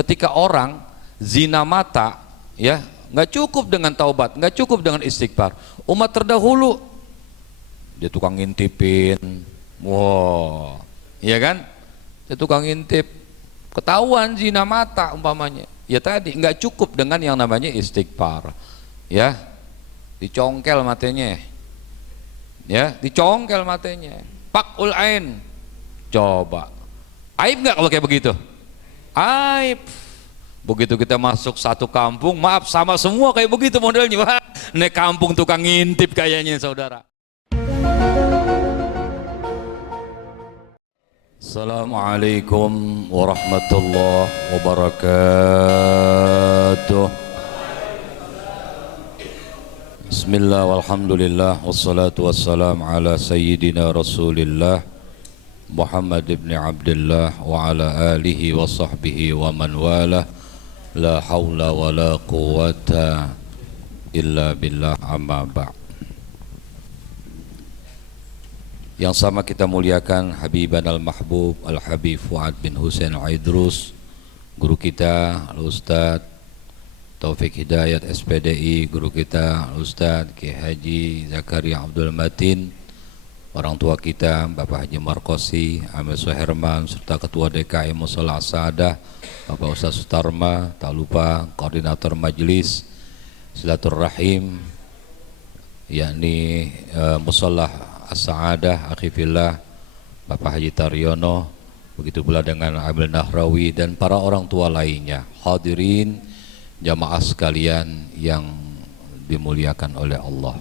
ketika orang zina mata, ya, nggak cukup dengan taubat, nggak cukup dengan istighfar. Umat terdahulu dia tukang ngintipin, wow, ya kan? Dia tukang ngintip, ketahuan zina mata umpamanya. Ya tadi nggak cukup dengan yang namanya istighfar, ya, dicongkel matanya, ya, dicongkel matanya, pakul ain, coba, aib nggak kalau kayak begitu? Aib. Begitu kita masuk satu kampung, maaf sama semua kayak begitu modelnya. Wah, nek kampung tukang ngintip kayaknya saudara. Assalamualaikum warahmatullahi wabarakatuh. Bismillah walhamdulillah wassalatu wassalam ala sayyidina rasulillah Muhammad ibn Abdullah wa ala alihi wa sahbihi wa man walah. La hawla wa la quwwata illa billah, amma ba'd. Yang sama kita muliakan Habiban al-Mahbub Al-Habib Fuad bin Husain Al-Idrus, guru kita Al-Ustadz Taufik Hidayat SPDI, guru kita Al-Ustadz Ki Haji Zakaria Abdul Matin, orang tua kita Bapak Haji Markosi Amir Suherman, serta Ketua DKI Mushola As-Saadah Bapak Ustaz Sutarma, tak lupa Koordinator Majelis Silaturrahim yakni Mushola As-Saadah Akhifillah Bapak Haji Taryono, begitu pula dengan Abil Nahrawi dan para orang tua lainnya. Hadirin jamaah sekalian yang dimuliakan oleh Allah,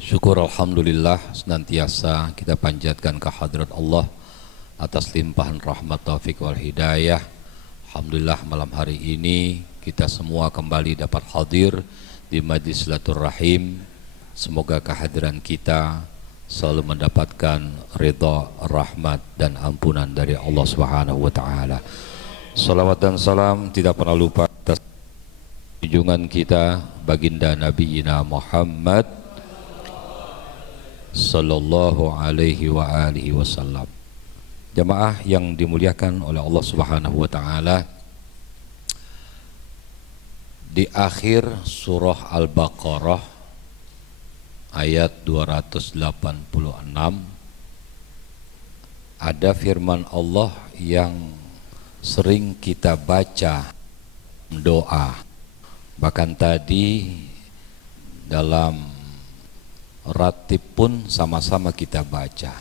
syukur alhamdulillah senantiasa kita panjatkan kehadirat Allah atas limpahan rahmat taufik wal hidayah. Alhamdulillah malam hari ini kita semua kembali dapat hadir di majlis silaturahim. Semoga kehadiran kita selalu mendapatkan ridha, rahmat dan ampunan dari Allah Subhanahu wa taala. Salawat dan salam tidak pernah lupa atas junjungan kita baginda Nabi Muhammad sallallahu alaihi wa alihi wasallam. Jamaah yang dimuliakan oleh Allah Subhanahu wa taala, di akhir surah Al-Baqarah ayat 286 ada firman Allah yang sering kita baca doa, bahkan tadi dalam ratib pun sama-sama kita baca,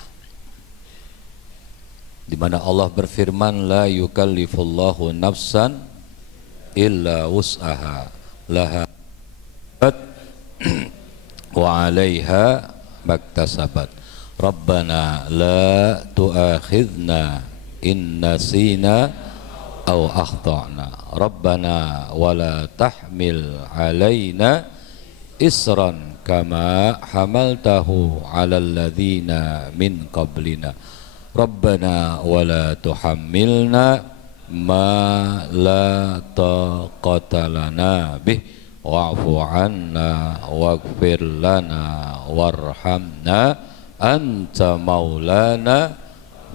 di mana Allah berfirman, la yukallifullahu nafsan illa wus'aha laha wa 'alaiha maktasabat. Rabbana la tu'akhidna in nasina aw akhtana. Rabbana wa la tahmil 'alaina isran kama hamaltahu 'alal ladzina min qablina. Rabbana wa la tuhammilna ma la taqata lana bih wa'fu 'anna waghfir lana warhamna anta maulana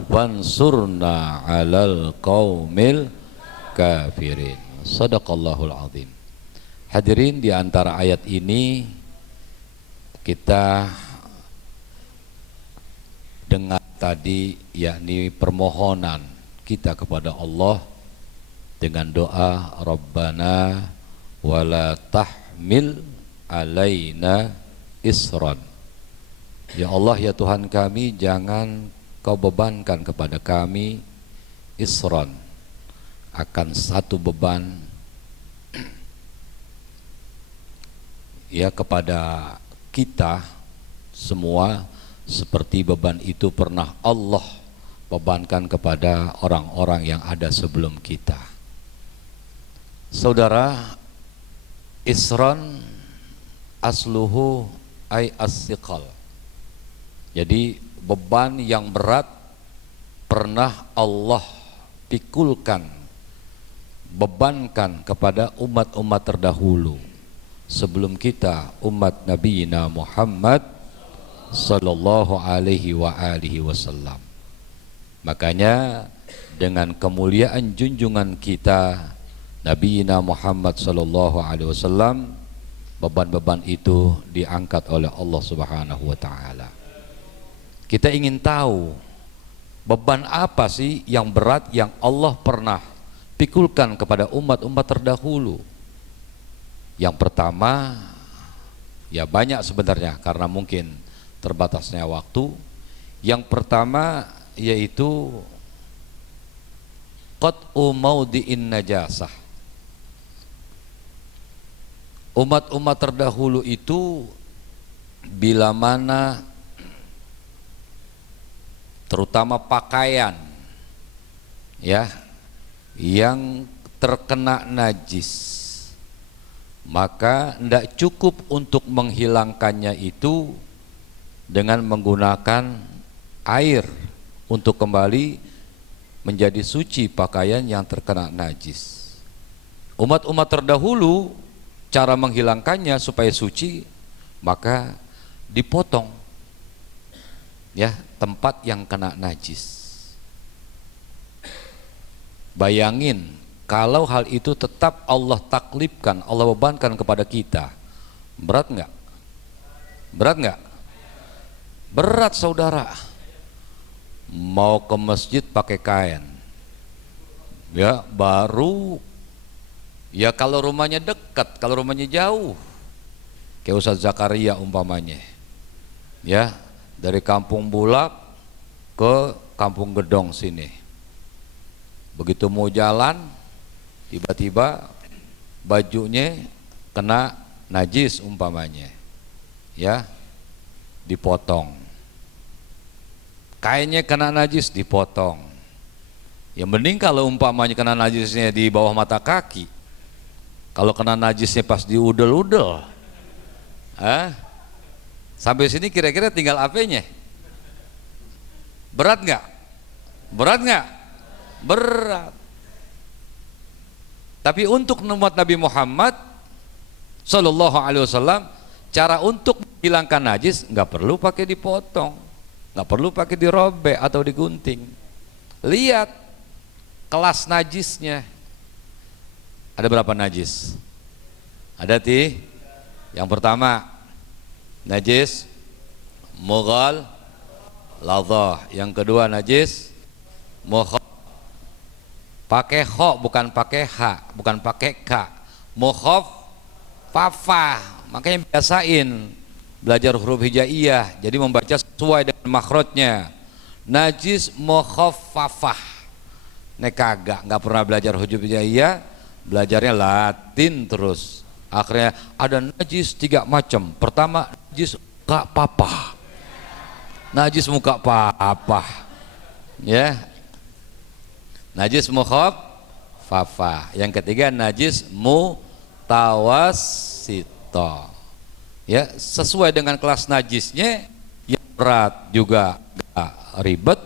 wansurna 'alal qaumil kafirin. Shadaqallahul azim. Hadirin, di antara ayat ini kita dengar tadi yakni permohonan kita kepada Allah dengan doa Rabbana wala tahmil alaina isran. Ya Allah, ya Tuhan kami, jangan kau bebankan kepada kami isran, akan satu beban ya kepada kita semua, seperti beban itu pernah Allah bebankan kepada orang-orang yang ada sebelum kita. Saudara, isran asluhu ay as-siqal. Jadi beban yang berat pernah Allah pikulkan, bebankan kepada umat-umat terdahulu sebelum kita, umat Nabi Muhammad sallallahu alaihi wa alihi wasallam. Makanya dengan kemuliaan junjungan kita Nabi Muhammad sallallahu alaihi wasallam, beban-beban itu diangkat oleh Allah Subhanahu wa taala. Kita ingin tahu beban apa sih yang berat yang Allah pernah pikulkan kepada umat-umat terdahulu. Yang pertama, ya banyak sebenarnya karena mungkin terbatasnya waktu. Yang pertama yaitu qat'u maudi'in najasah. Umat-umat terdahulu itu bila mana terutama pakaian ya yang terkena najis, maka tidak cukup untuk menghilangkannya itu dengan menggunakan air untuk kembali menjadi suci pakaian yang terkena najis. Umat-umat terdahulu cara menghilangkannya supaya suci, maka dipotong ya tempat yang kena najis. Bayangin kalau hal itu tetap Allah taklifkan, Allah bebankan kepada kita, berat nggak? Berat nggak? Berat saudara. Mau ke masjid pakai kain, ya baru. Ya kalau rumahnya dekat, kalau rumahnya jauh, kayak Ustaz Zakaria umpamanya, ya dari Kampung Bulak ke Kampung Gedong sini, begitu mau jalan, tiba-tiba bajunya kena najis umpamanya, ya dipotong, kainnya kena najis dipotong. Ya mending kalau umpamanya kena najisnya di bawah mata kaki. Kalau kena najisnya pas di udel-udel, sampai sini kira-kira tinggal apanya? Berat nggak? Berat nggak? Berat. Tapi untuk umat Nabi Muhammad Sallallahu Alaihi Wasallam, cara untuk menghilangkan najis nggak perlu pakai dipotong, nggak perlu pakai dirobek atau digunting. Lihat kelas najisnya. Ada berapa najis? Ada yang pertama najis mughal ladhah, yang kedua najis mukhaf, pakai kho bukan pakai ha, bukan pakai ka, mukhaf fafah. Makanya biasain belajar huruf hijaiyah, jadi membaca sesuai dengan makhrajnya. Najis mukhaffafah. Nek kagak nggak pernah belajar huruf hijaiyah, belajarnya Latin terus. Akhirnya ada najis 3 macam. Pertama najis muka papa, najis muka papa, ya najis mukhaf fafa. Yang ketiga najis mutawassito, ya sesuai dengan kelas najisnya. Yang berat juga agak ribet,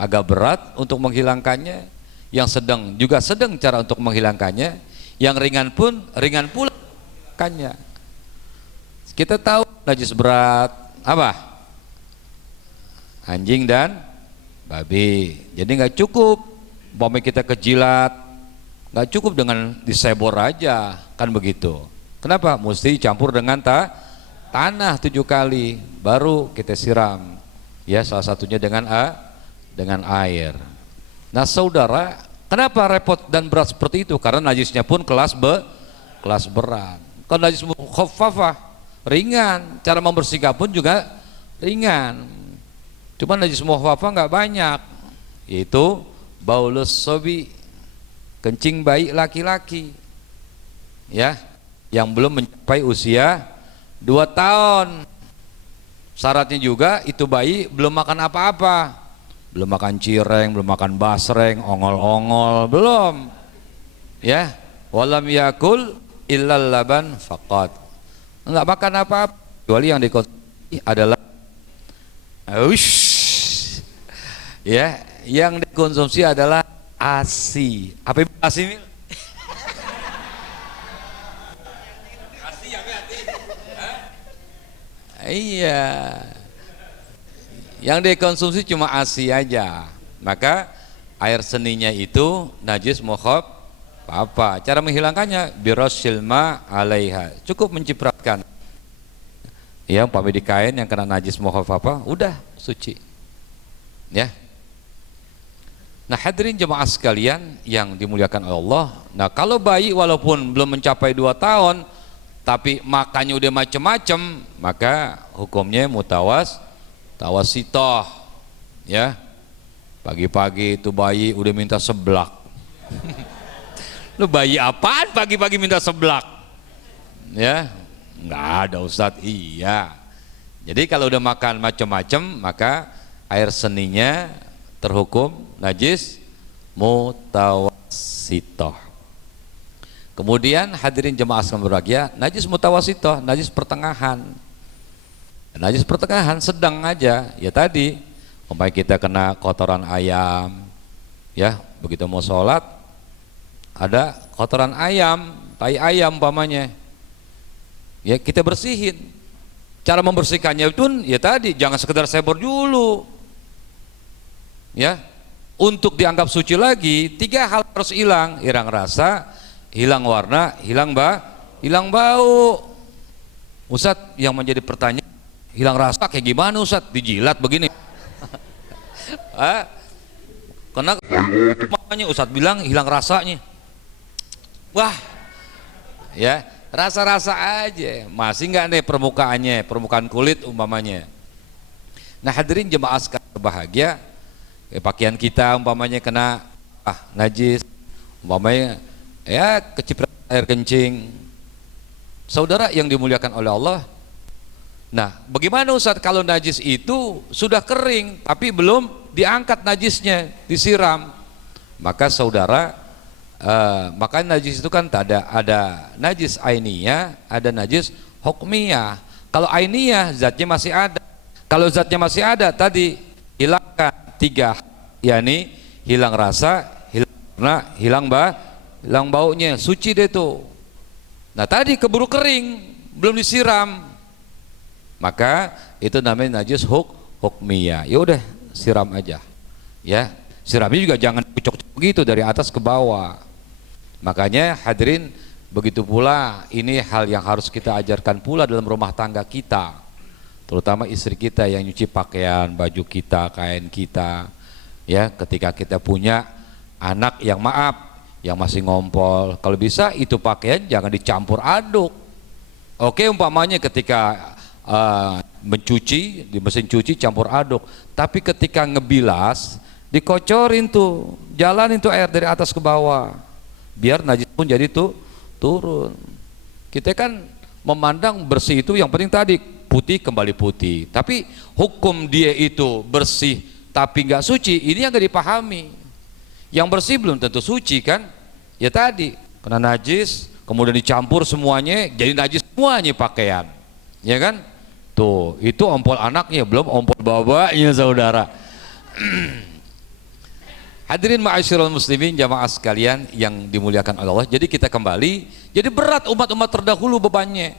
agak berat untuk menghilangkannya. Yang sedang juga sedang cara untuk menghilangkannya. Yang ringan pun ringan pula menghilangkannya. Kita tahu najis berat apa? Anjing dan babi. Jadi nggak cukup umpamanya kita kejilat, nggak cukup dengan disebor aja, kan begitu. Kenapa? Mesti campur dengan tanah 7 kali, baru kita siram. Ya salah satunya dengan air. Nah saudara, kenapa repot dan berat seperti itu? Karena najisnya pun kelas berat. Kalau najis khaffafah ringan, cara membersihkan pun juga ringan. Cuma najis khaffafah nggak banyak, yaitu baulus sobi, kencing bayi laki-laki, ya, yang belum mencapai usia 2 tahun. Syaratnya juga itu bayi belum makan apa-apa. Belum makan cireng, belum makan basreng, ongol-ongol, belum. Ya, walam yakul illal laban faqat. Enggak makan apa-apa kecuali yang dikonsumsi adalah ya, yang dikonsumsi adalah ASI. Apa ASI? ASI apa ASI? Iya. Yang dikonsumsi cuma ASI aja. Maka air seninya itu najis mukhaf apa? Cara menghilangkannya birasil ma 'alaiha. Cukup mencipratkan. Ya, umpama di kain yang kena najis mukhaf apa, udah suci. Ya. Nah, hadirin jemaah sekalian yang dimuliakan oleh Allah. Nah, kalau bayi walaupun belum mencapai 2 tahun tapi makannya udah macem-macem, maka hukumnya tawasitoh. Ya. Pagi-pagi itu bayi udah minta seblak. Lu bayi apaan pagi-pagi minta seblak? Ya, nggak ada Ustadz. Iya. Jadi kalau udah makan macem-macem, maka air seninya terhukum najis mutawassitoh. Kemudian hadirin jemaah sekalian berbahagia, najis mutawassitoh, najis pertengahan. Najis pertengahan sedang aja, ya tadi umpamanya kita kena kotoran ayam, ya begitu mau sholat ada kotoran ayam, tai ayam umpamanya, ya kita bersihin. Cara membersihkannya itu ya tadi jangan sekedar sebor dulu. Ya, untuk dianggap suci lagi 3 hal harus hilang: hilang rasa, hilang warna, hilang bau. Ustadz, yang menjadi pertanyaan, hilang rasa kayak gimana Ustadz? Dijilat begini? Karena makanya Ustadz bilang hilang rasanya. Wah, ya rasa-rasa aja, masih nggak nih permukaan kulit umpamanya. Nah, hadirin jemaah sekalian berbahagia, pakaian kita umpamanya kena najis, umpamanya ya kecipratan air kencing, saudara yang dimuliakan oleh Allah. Nah, bagaimana Ustaz kalau najis itu sudah kering tapi belum diangkat najisnya, disiram? Maka saudara, maka najis itu kan ada najis ainiyah, ada najis hukmiyah. Kalau ainiyah zatnya masih ada, kalau zatnya masih ada tadi hilangkan 3, yakni hilang rasa, hilang warna, hilang baunya, suci deh tuh. Nah tadi keburu kering, belum disiram, maka itu namanya najis hukmiyah. Ya udah siram aja, ya siramnya juga jangan kucok-kucok gitu dari atas ke bawah. Makanya hadirin, begitu pula ini hal yang harus kita ajarkan pula dalam rumah tangga kita, terutama istri kita yang nyuci pakaian, baju kita, kain kita, ya ketika kita punya anak yang yang masih ngompol, kalau bisa itu pakaian jangan dicampur aduk. Oke, umpamanya ketika mencuci di mesin cuci campur aduk, tapi ketika ngebilas dikocorin tuh, jalanin tuh air dari atas ke bawah, biar najis pun jadi tuh turun. Kita kan memandang bersih itu yang penting tadi putih kembali putih, tapi hukum dia itu bersih tapi nggak suci, ini yang nggak dipahami. Yang bersih belum tentu suci kan, ya tadi kena najis kemudian dicampur semuanya jadi najis semuanya pakaian, ya kan? Tuh itu ompol anaknya belum ompol babanya saudara. Hadirin ma'asyiral muslimin jamaah sekalian yang dimuliakan Allah. Jadi kita kembali, jadi berat umat-umat terdahulu bebannya.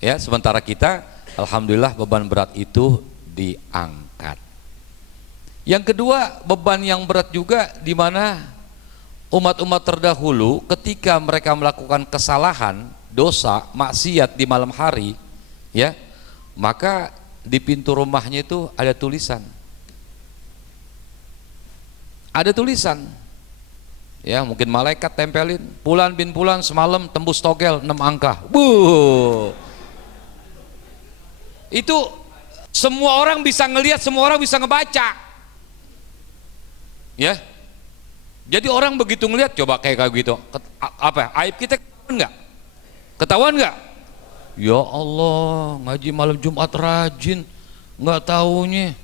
Ya, sementara kita alhamdulillah beban berat itu diangkat. Yang kedua, beban yang berat juga di mana umat-umat terdahulu ketika mereka melakukan kesalahan, dosa, maksiat di malam hari, ya, maka di pintu rumahnya itu ada tulisan. Ada tulisan, ya mungkin malaikat tempelin, Fulan bin Fulan semalam tembus togel 6 angka. Itu semua orang bisa ngelihat, semua orang bisa ngebaca, ya. Jadi orang begitu ngelihat, coba kayak gitu, apa aib kita ketahuan nggak? Ya Allah, ngaji malam Jumat rajin, nggak taunya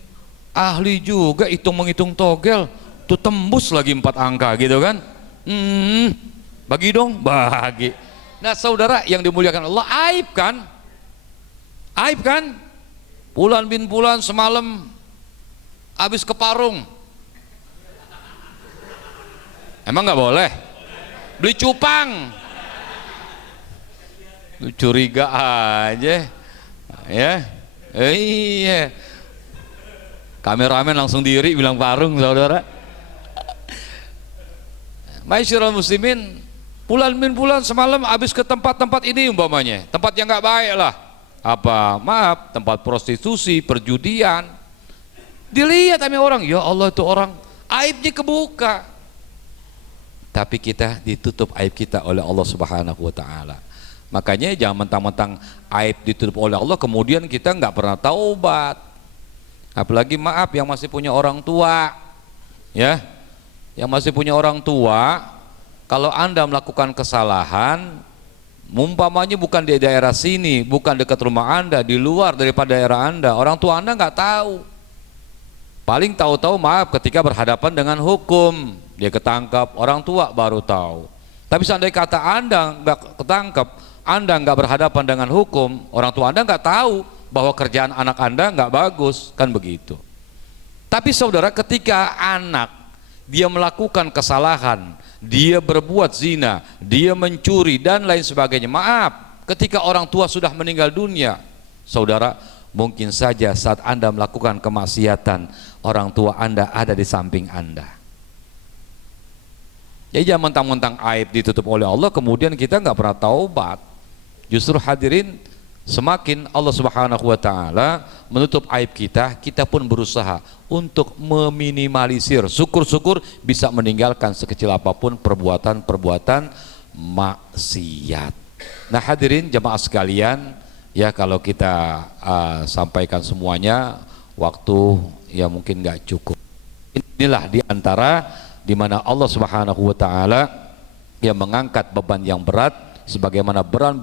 ahli juga menghitung togel. Tuh tembus lagi 4 angka gitu kan. Bagi dong, bagi. Nah saudara yang dimuliakan Allah, aib kan? Aib kan? Fulan bin Fulan semalam habis ke Parung. Emang nggak boleh? Beli cupang. Lu curiga aja, ya. Iya. Kameramen langsung diri bilang Parung saudara. Masyarul muslimin, bulan semalam habis ke tempat-tempat ini umpamanya, tempat yang nggak baik lah, apa maaf, tempat prostitusi, perjudian, dilihat sama orang, ya Allah itu orang aibnya kebuka, tapi kita ditutup aib kita oleh Allah Subhanahu wa Ta'ala. Makanya jangan mentang-mentang aib ditutup oleh Allah kemudian kita nggak pernah taubat. Apalagi maaf yang masih punya orang tua, ya, yang masih punya orang tua, kalau Anda melakukan kesalahan, umpamanya bukan di daerah sini, bukan dekat rumah Anda, di luar daripada daerah Anda, orang tua Anda nggak tahu. Paling tahu-tahu maaf ketika berhadapan dengan hukum, dia ketangkap, orang tua baru tahu. Tapi seandainya kata Anda nggak ketangkap, Anda nggak berhadapan dengan hukum, orang tua Anda nggak tahu bahwa kerjaan anak Anda nggak bagus, kan begitu. Tapi saudara, ketika anak dia melakukan kesalahan, dia berbuat zina, dia mencuri dan lain sebagainya, maaf, ketika orang tua sudah meninggal dunia, saudara, mungkin saja saat Anda melakukan kemaksiatan, orang tua Anda ada di samping Anda. Jadi jangan mentang-mentang aib ditutup oleh Allah kemudian kita nggak pernah taubat. Justru hadirin, semakin Allah Subhanahu wa Ta'ala menutup aib kita, kita pun berusaha untuk meminimalisir, syukur-syukur bisa meninggalkan sekecil apapun perbuatan-perbuatan maksiat. Nah hadirin jemaah sekalian, ya kalau kita sampaikan semuanya, waktu ya mungkin nggak cukup. Inilah diantara di mana Allah Subhanahu wa Ta'ala yang mengangkat beban yang berat, sebagaimana beban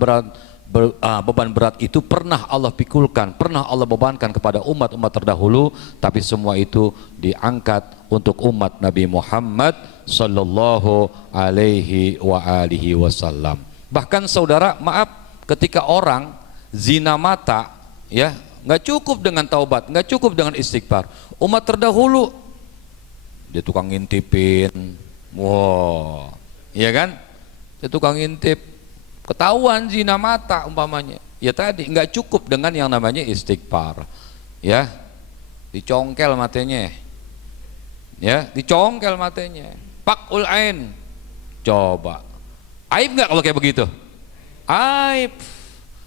berat itu pernah Allah pikulkan, pernah Allah bebankan kepada umat-umat terdahulu, tapi semua itu diangkat untuk umat Nabi Muhammad sallallahu alaihi wa alihi wasallam. Bahkan saudara, maaf, ketika orang zina mata, ya, nggak cukup dengan taubat, nggak cukup dengan istighfar. Umat terdahulu dia tukang ngintipin, wow, iya kan? Dia tukang ngintip, ketahuan zina mata umpamanya, ya tadi nggak cukup dengan yang namanya istighfar, ya, dicongkel matanya, ya, dicongkel matanya, pakul ain, coba, aib nggak kalau kayak begitu? Aib.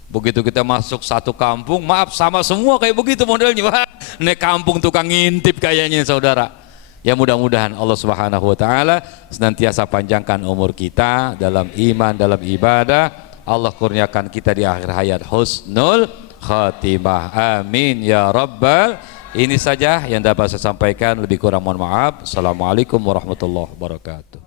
Begitu kita masuk satu kampung, maaf, sama semua kayak begitu modelnya. Wah, ini kampung tukang ngintip kayaknya saudara. Ya mudah-mudahan Allah Subhanahu wa Ta'ala senantiasa panjangkan umur kita dalam iman, dalam ibadah. Allah kurniakan kita di akhir hayat husnul khatimah, amin ya rabbal. Ini saja yang dapat saya sampaikan, lebih kurang mohon maaf. Assalamualaikum warahmatullahi wabarakatuh.